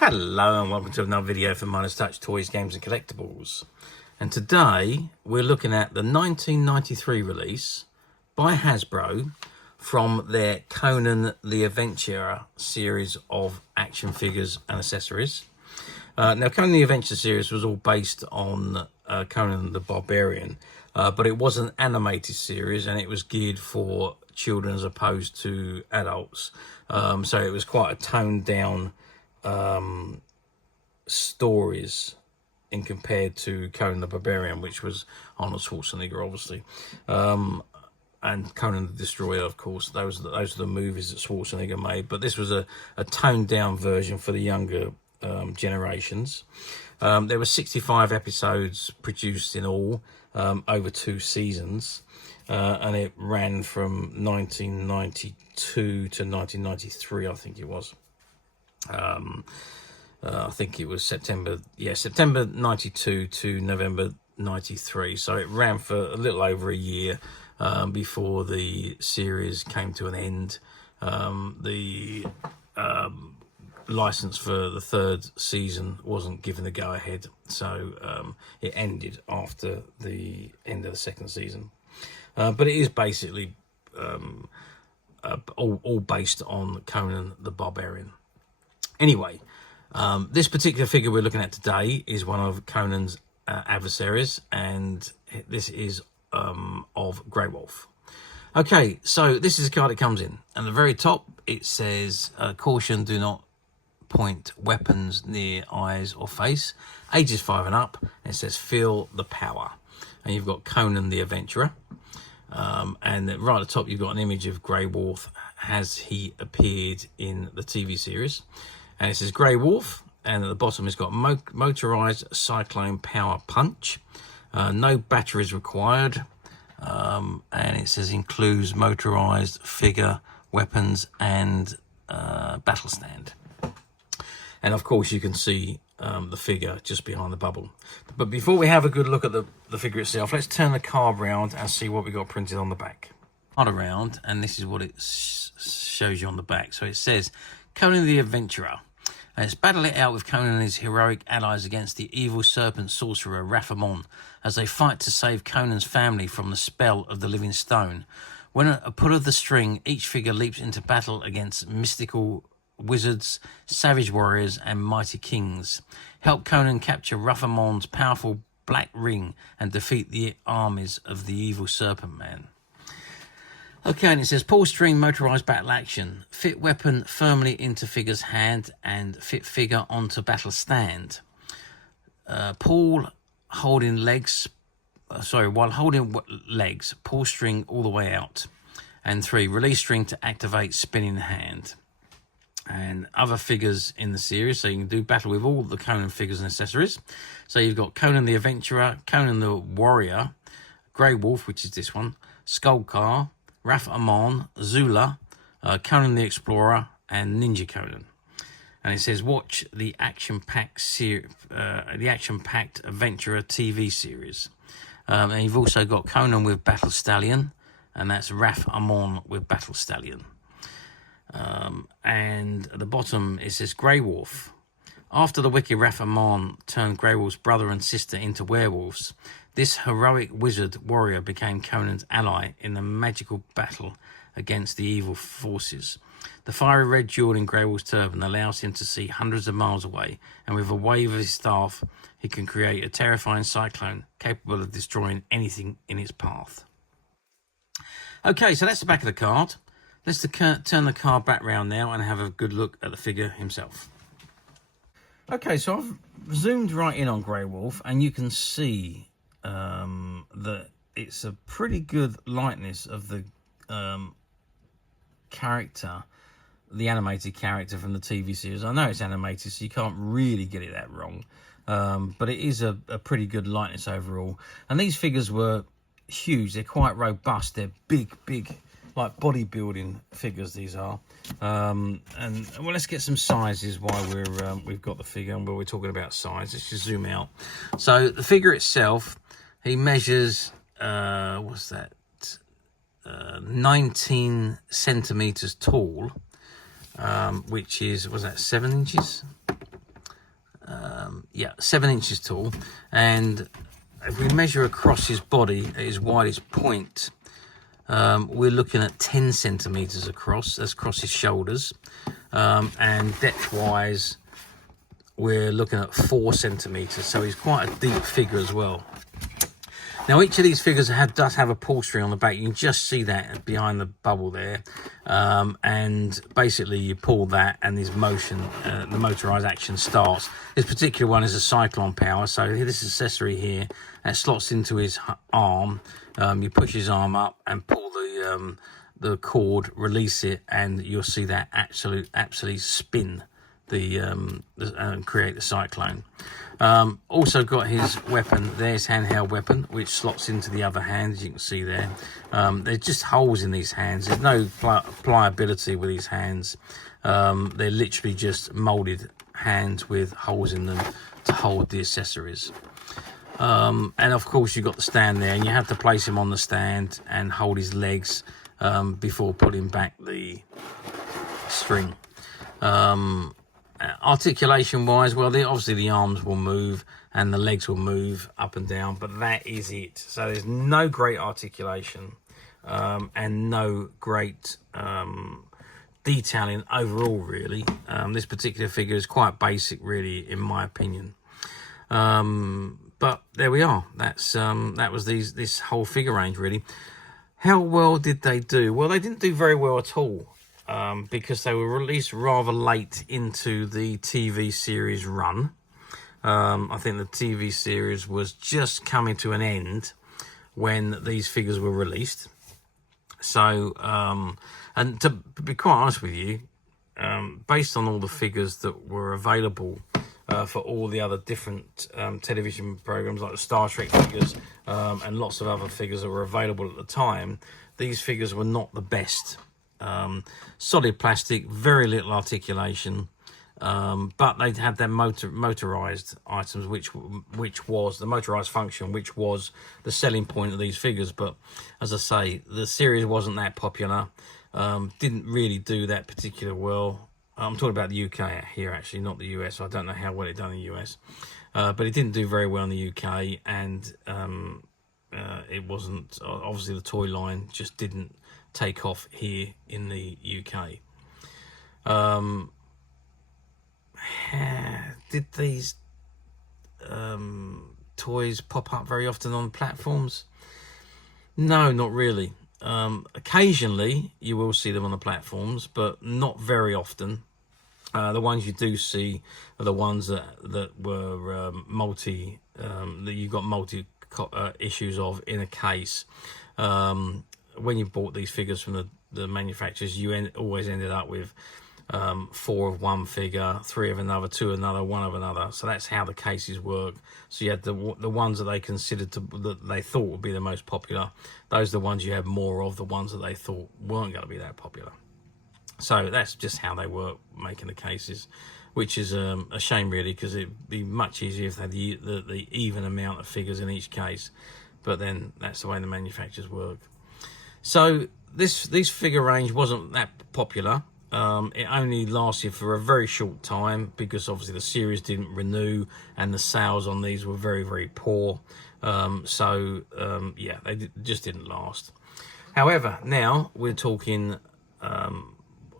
Hello and welcome to another video from Minus Touch Toys, Games and Collectibles. And today we're looking at the 1993 release by Hasbro from their Conan The Adventurer series of action figures and accessories. Now Conan The Adventurer series was all based on Conan the Barbarian, but it was an animated series and it was geared for children as opposed to adults. So it was quite a toned down stories in compared to Conan the Barbarian, which was Arnold Schwarzenegger, obviously, and Conan the Destroyer, of course. Those are the movies that Schwarzenegger made, but this was a toned down version for the younger generations. There were 65 episodes produced in all, over 2 seasons, and it ran from 1992 to 1993, I think it was. I think it was September 92 to November 93, so it ran for a little over a year before the series came to an end. The license for the 3rd season wasn't given the go-ahead, so it ended after the end of the 2nd season. But it is basically all based on Conan the Barbarian. Anyway, this particular figure we're looking at today is one of Conan's adversaries, and this is of Greywolf. Okay, so this is the card it comes in. At the very top, it says, caution, do not point weapons near eyes or face. Ages 5 and up. And it says, feel the power. And you've got Conan the Adventurer. And right at the top, you've got an image of Greywolf as he appeared in the TV series. And it says Greywolf, and at the bottom it's got Motorized Cyclone Power Punch. No batteries required. And it says includes motorized figure, weapons, and battle stand. And of course you can see the figure just behind the bubble. But before we have a good look at the figure itself, let's turn the card around and see what we got printed on the back. Card around, and this is what it shows you on the back. So it says Conan the Adventurer. And it's battle it out with Conan and his heroic allies against the evil serpent sorcerer Wrath-Amon as they fight to save Conan's family from the spell of the living stone. When at a pull of the string, each figure leaps into battle against mystical wizards, savage warriors, and mighty kings. Help Conan capture Wrath-Amon's powerful black ring and defeat the armies of the evil serpent man. Okay, and it says pull string motorized battle action. Fit weapon firmly into figure's hand and fit figure onto battle stand. While holding legs, pull string all the way out. And 3, release string to activate spinning hand. And other figures in the series, so you can do battle with all the Conan figures and accessories. So you've got Conan the Adventurer, Conan the Warrior, Greywolf, which is this one, Skullcar, Wrath-Amon, Zula, Conan the Explorer, and Ninja Conan. And it says watch the action-packed Adventurer TV series. And you've also got Conan with Battle Stallion, and that's Wrath-Amon with Battle Stallion. And at the bottom it says Greywolf. After the wicked Wrath-Amon turned Greywolf's brother and sister into werewolves, this heroic wizard warrior became Conan's ally in the magical battle against the evil forces. The fiery red jewel in Greywolf's turban allows him to see hundreds of miles away, and with a wave of his staff, he can create a terrifying cyclone capable of destroying anything in its path. Okay, so that's the back of the card. Let's turn the card back round now and have a good look at the figure himself. Okay, so I've zoomed right in on Greywolf, and you can see that it's a pretty good likeness of the character, the animated character from the TV series. I know it's animated, so you can't really get it that wrong, but it is a pretty good likeness overall. And these figures were huge. They're quite robust. They're big, like bodybuilding figures. These are. And well, let's get some sizes while we've got the figure and while we're talking about size. Let's just zoom out. So the figure itself, he measures what's that? 19 centimeters tall, which is, was that 7 inches? yeah, 7 inches tall. And if we measure across his body at his widest point, we're looking at 10 centimeters across. That's across his shoulders. And depth-wise, we're looking at 4 centimeters. So he's quite a deep figure as well. Now, each of these figures does have upholstery on the back. You can just see that behind the bubble there. And basically, you pull that and this motion, the motorized action starts. This particular one is a Cyclone power. So this accessory here, that slots into his arm. You push his arm up and pull the cord, release it, and you'll see that absolutely spin and create the Cyclone. Also got his weapon, there's handheld weapon, which slots into the other hand, as you can see there. There's just holes in these hands. There's no pliability with these hands. They're literally just molded hands with holes in them to hold the accessories. And of course you've got the stand there, and you have to place him on the stand and hold his legs before pulling back the string. Articulation wise, well, obviously the arms will move and the legs will move up and down, but that is it. So there's no great articulation and no great detailing overall, really. This particular figure is quite basic, really, in my opinion. But there we are. That was this whole figure range, really. How well did they do? Well, they didn't do very well at all. Because they were released rather late into the TV series run. I think the TV series was just coming to an end when these figures were released. So, and to be quite honest with you, based on all the figures that were available for all the other different television programs, like the Star Trek figures and lots of other figures that were available at the time, these figures were not the best. Solid plastic, very little articulation, but they had their motorized items, which was the motorized function, which was the selling point of these figures. But as I say, the series wasn't that popular, didn't really do that particular well. I'm talking about the UK here, actually, not the US. I don't know how well it done in the US, but it didn't do very well in the UK, and it wasn't, obviously the toy line just didn't take off here in the UK. Did these toys pop up very often on platforms? No, not really. Occasionally you will see them on the platforms, but not very often. The ones you do see are the ones that were that you got multi issues of in a case. When you bought these figures from the manufacturers, you always ended up with 4 of one figure, 3 of another, 2 of another, 1 of another. So that's how the cases work. So you had the ones that they considered that they thought would be the most popular. Those are the ones you had more of. The ones that they thought weren't going to be that popular. So that's just how they work, making the cases, which is a shame, really, because it'd be much easier if they had the even amount of figures in each case. But then that's the way the manufacturers work. So this figure range wasn't that popular. It only lasted for a very short time because obviously the series didn't renew and the sales on these were very, very poor. Yeah, they just didn't last. However, now we're talking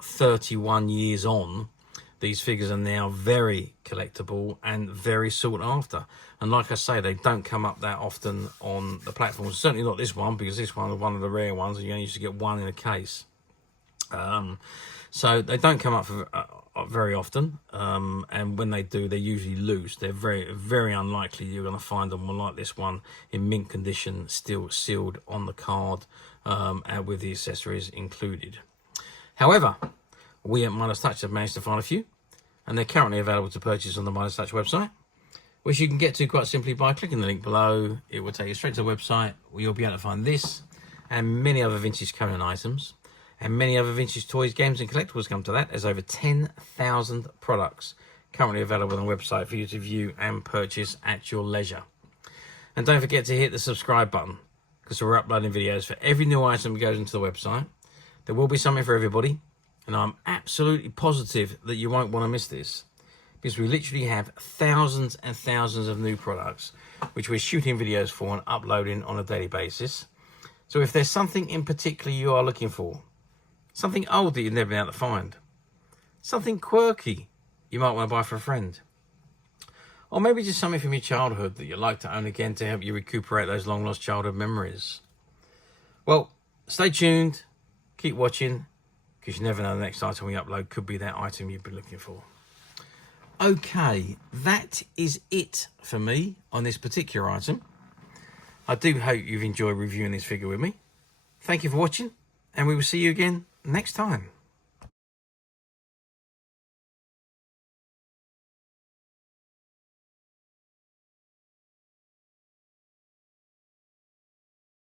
31 years on. These figures are now very collectible and very sought after. And like I say, they don't come up that often on the platforms. Certainly not this one, because this one is one of the rare ones and you only used to get one in a case. So they don't come up for, very often. And when they do, they're usually loose. They're very, very unlikely you're going to find them like this one in mint condition, still sealed on the card, and with the accessories included. However, we at Midas Touch have managed to find a few, and they're currently available to purchase on the Midas Touch website, which you can get to quite simply by clicking the link below. It will take you straight to the website where you'll be able to find this and many other vintage Conan items, and many other vintage toys, games and collectibles come to that. There's over 10,000 products currently available on the website for you to view and purchase at your leisure. And don't forget to hit the subscribe button, because we're uploading videos for every new item that goes into the website. There will be something for everybody, and I'm absolutely positive that you won't want to miss this, because we literally have thousands and thousands of new products which we're shooting videos for and uploading on a daily basis. So if there's something in particular you are looking for, something old that you've never been able to find, something quirky you might want to buy for a friend, or maybe just something from your childhood that you'd like to own again to help you recuperate those long lost childhood memories, well, stay tuned, keep watching, because you never know, the next item we upload could be that item you've been looking for. Okay, that is it for me on this particular item. I do hope you've enjoyed reviewing this figure with me. Thank you for watching, and we will see you again next time.